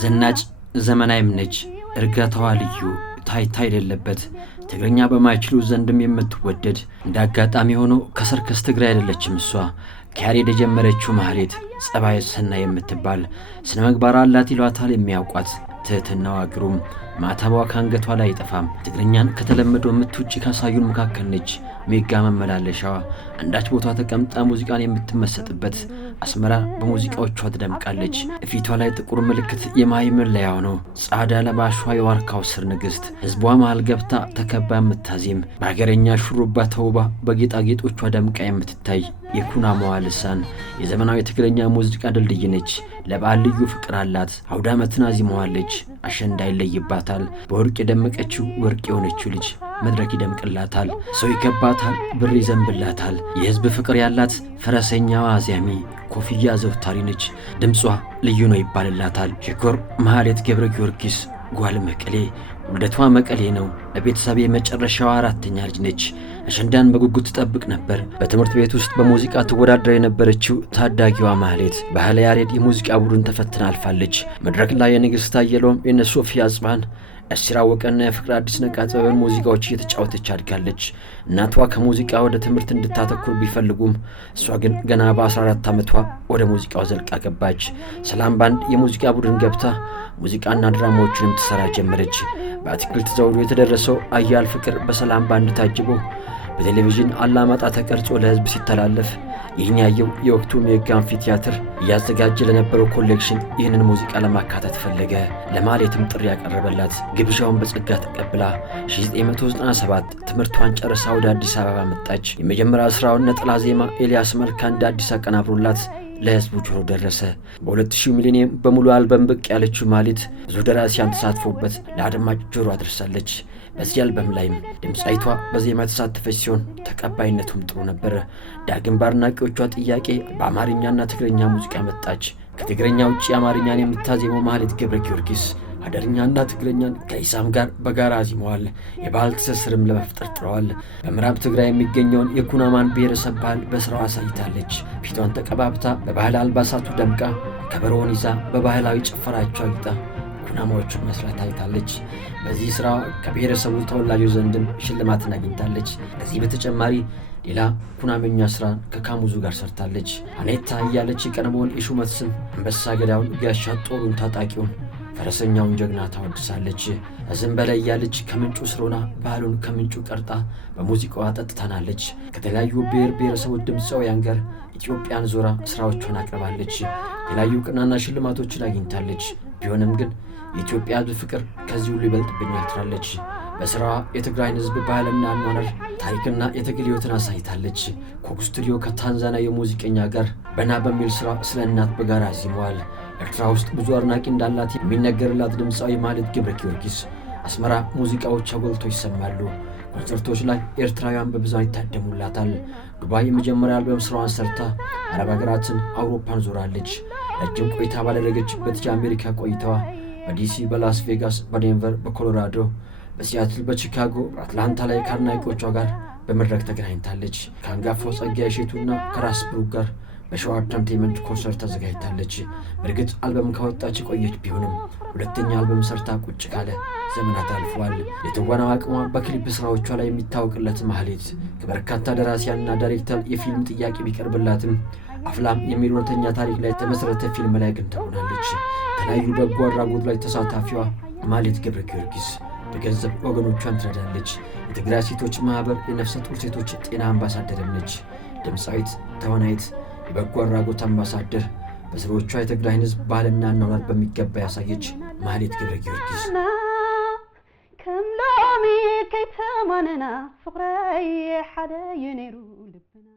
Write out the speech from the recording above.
ዝናጭ ዘመናዊም ነች እርጋታዋ ልዩ ታይታ የሌለበት ትግርኛ በማይችሉ ዘንድም የምትወደድ እንዳጋጣሚ ሆኖ ከሰርከስ ትግራይ አይደለችም እሷ ከያሬድ የጀመረችው ማህሌት ጸባይ ሰናይ የምትባል ስነ ምግባር አላት ይሏታል የሚያውቋት ትህትናዋ ግሩም ማተቧ ካንገቷ ላይ አይጠፋም ትግርኛን ከተለመደው ምትውጪ ካሳዩን መካከል ነች ሜጋ መመላለሻዋ አንዳች ቦታ ተቀምጣ ሙዚቃን የምትመሰጥበት አስመራ በሙዚቃዎቿ ትደምቃለች ፊቷ ላይ ጥቁር ምልክት የማይምር ለያው ነው ጻዳ ለባሿ የዋርካው ስር ንግስት ህዝቧ መሃል ገብታ ተከባ የምታዜም በአገረኛ ሹሩባ ተውባ በጌጣጌጦቿ ደምቃ የምትታይ የኩና መዋልሳን የዘመናዊ ትግርኛ ሙዚቃ ድልድይ ነች ለበዓል ልዩ ፍቅር አላት አውደ ዓመትን አዚመዋለች አሸንዳ ይለይባታል በወርቅ የደመቀችው ወርቅ የሆነችው ልጅ መድረክ ይደምቅላታል ሰው ይከባታል ብር ይዘንብላታል የህዝብ ፍቅር ያላት ፈረሰኛዋ አዚያሚ ኮፍያ ዘውታሪ ነች ድምጿ ልዩ ነው ይባልላታል ሽኮር ማህሌት ገብረ ጊዮርጊስ ጓል መቀሌ ወልደቷ መቀሌ ነው ለቤተሰብ የመጨረሻዋ አራተኛ ልጅ ነች አሸንዳን በጉጉት ተጠብቅ ነበር በትምህርት ቤት ውስጥ በሙዚቃ ትወዳደር የነበረችው ታዳጊዋ ማህሌት ባህለ ያሬድ የሙዚቃ ቡድን ተፈትና አልፋለች መድረክ ላይ የንግስት አየሎም የነሶፊያ አጽባን እስራ ወቀና የፍቅር አዲስ ነቃጸበን ሙዚቃዎች እየተጫወተች አድጋለች እናቷ ከሙዚቃ ወደ ትምህርት እንድታተኩር ቢፈልጉም እሷ ግን ገና በ14 ዓመቷ ወደ ሙዚቃው ዘልቃ ገባች ሰላም ባንድ የሙዚቃ ቡድን ገብታ ሙዚቃና ድራማዎችንም ትሰራ ጀመረች በአትክልት ዘውዱ የተደረሰው አያል ፍቅር በሰላም ባንድ ታጅቦ በቴሌቪዥን አላማጣ ተቀርጾ ለህዝብ ሲተላለፍ ይህን ያየው የወቅቱ ሜጋ አምፊቲያትር እያዘጋጀ ለነበረው ኮሌክሽን ይህንን ሙዚቃ ለማካተት ፈለገ ለማህሌትም ጥሪ ያቀረበላት ግብዣውን በጸጋ ተቀብላ 1997 ትምህርቷን ጨርሳ ወደ አዲስ አበባ መጣች የመጀመሪያ ስራውን ነጠላ ዜማ ኤልያስ መልካ እንደ አዲስ አቀናብሮላት ለህዝቡ ጆሮ ደረሰ በ2000 ሚሊኒየም በሙሉ አልበም ብቅ ያለችው ማህሌት ብዙ ደራሲያን ተሳትፎበት ለአድማጭ ጆሮ አድርሳለች በዚህ አልበም ላይም ድምጻይቷ በዜማ ተሳተፈች ሲሆን ተቀባይነቱም ጥሩ ነበር ዳግም ባርናቂዎቿ ጥያቄ በአማርኛና ትግርኛ ሙዚቃ መጣች ከትግርኛ ውጪ አማርኛን የምታዜመው ማህሌት ገብረ ጊዮርጊስ አደርኛና ትግርኛን ከኢሳም ጋር በጋራ አዚመዋል የባህል ትስስርም ለመፍጠር ጥረዋል በምዕራብ ትግራይ የሚገኘውን የኩናማን ብሔረሰብ ባህል በስራዋ አሳይታለች ፊቷን ተቀባብታ በባህል አልባሳቱ ደምቃ ከበሮውን ይዛ በባህላዊ ጭፈራቸው አጊጣ ኩናማዎቹን መስራት አይታለች በዚህ ስራ ከብሔረሰቡ ተወላጆች ዘንድም ሽልማትን አግኝታለች ከዚህ በተጨማሪ ሌላ ኩናመኛ ስራ ከካሙዙ ጋር ሰርታለች አኔታ እያለች የቀድሞውን የሹመት ስም አንበሳ ገዳውን ጋሻ ጦሩን ታጣቂውን ፈረሰኛውን ጀግና ታወድሳለች እዝም በላይ ያለች ከምንጩ ስሮና ባህሉን ከምንጩ ቀርጣ በሙዚቃዋ አጠጥታናለች ከተለያዩ ብሔረሰቦች ድምፃውያን ጋር ኢትዮጵያን ዞራ ስራዎቿን አቅርባለች የተለያዩ ቅናና ሽልማቶችን አግኝታለች ቢሆንም ግን የኢትዮጵያ ሕዝብ ፍቅር ከዚህ ሁሉ ይበልጥብኛል ትላለች በስራዋ የትግራይን ህዝብ ባህልና አኗኗር ታሪክና የትግል ህይወትን አሳይታለች ኮክ ስቱዲዮ ከታንዛኒያ የሙዚቀኛ ጋር በና በሚል ስራ ስለ እናት በጋራ አዚመዋል ኤርትራ ውስጥ ብዙ አድናቂ እንዳላት የሚነገርላት ድምፃዊ ማህሌት ገብረ ጊዮርጊስ አስመራ ሙዚቃዎች አጎልተው ይሰማሉ ኮንሰርቶች ላይ ኤርትራውያን በብዛት ይታደሙላታል ዱባይ የመጀመሪያ አልበም ስራዋን ሰርታ አረብ ሀገራትን አውሮፓን ዞራለች ረጅም ቆይታ ባደረገችበት የአሜሪካ ቆይታዋ በዲሲ በላስ ቬጋስ በዴንቨር በኮሎራዶ በሲያትል በቺካጎ በአትላንታ ላይ ከአድናቂዎቿ ጋር በመድረክ ተገናኝታለች ከአንጋፋው ጸጋዬ እሸቱና ከራስ ብሩክ ጋር በሸዋ ኢንተርቴይንመንት ኮንሰርት ተዘጋጅታለች በእርግጥ አልበም ካወጣች ቆየች ቢሆንም ሁለተኛ አልበም ሰርታ ቁጭ ካለ ዘመናት አልፈዋል የትወናው አቅሟ በክሊፕ ስራዎቿ ላይ የሚታወቅለት ማህሌት ከበርካታ ደራሲያንና ዳይሬክተር የፊልም ጥያቄ ቢቀርብላትም አፍላም የሚል እውነተኛ ታሪክ ላይ የተመሰረተ ፊልም ላይ ግን ትሆናለች የተለያዩ በጎ አድራጎት ላይ ተሳታፊዋ ማህሌት ገብረ ጊዮርጊስ በገንዘብ ወገኖቿን ትረዳለች የትግራይ ሴቶች ማህበር የነፍሰ ጡር ሴቶች ጤና አምባሳደር ነች ድምፃዊት ተዋናይት የበጎ አድራጎት አምባሳደር በስራዎቿ የትግራይን ህዝብ ባህልና አኗኗር በሚገባ ያሳየች ማህሌት ገብረ ጊዮርጊስ ከምሎሚ ከይተማነና ፍቅራይ ሓደ የነሩ ልብና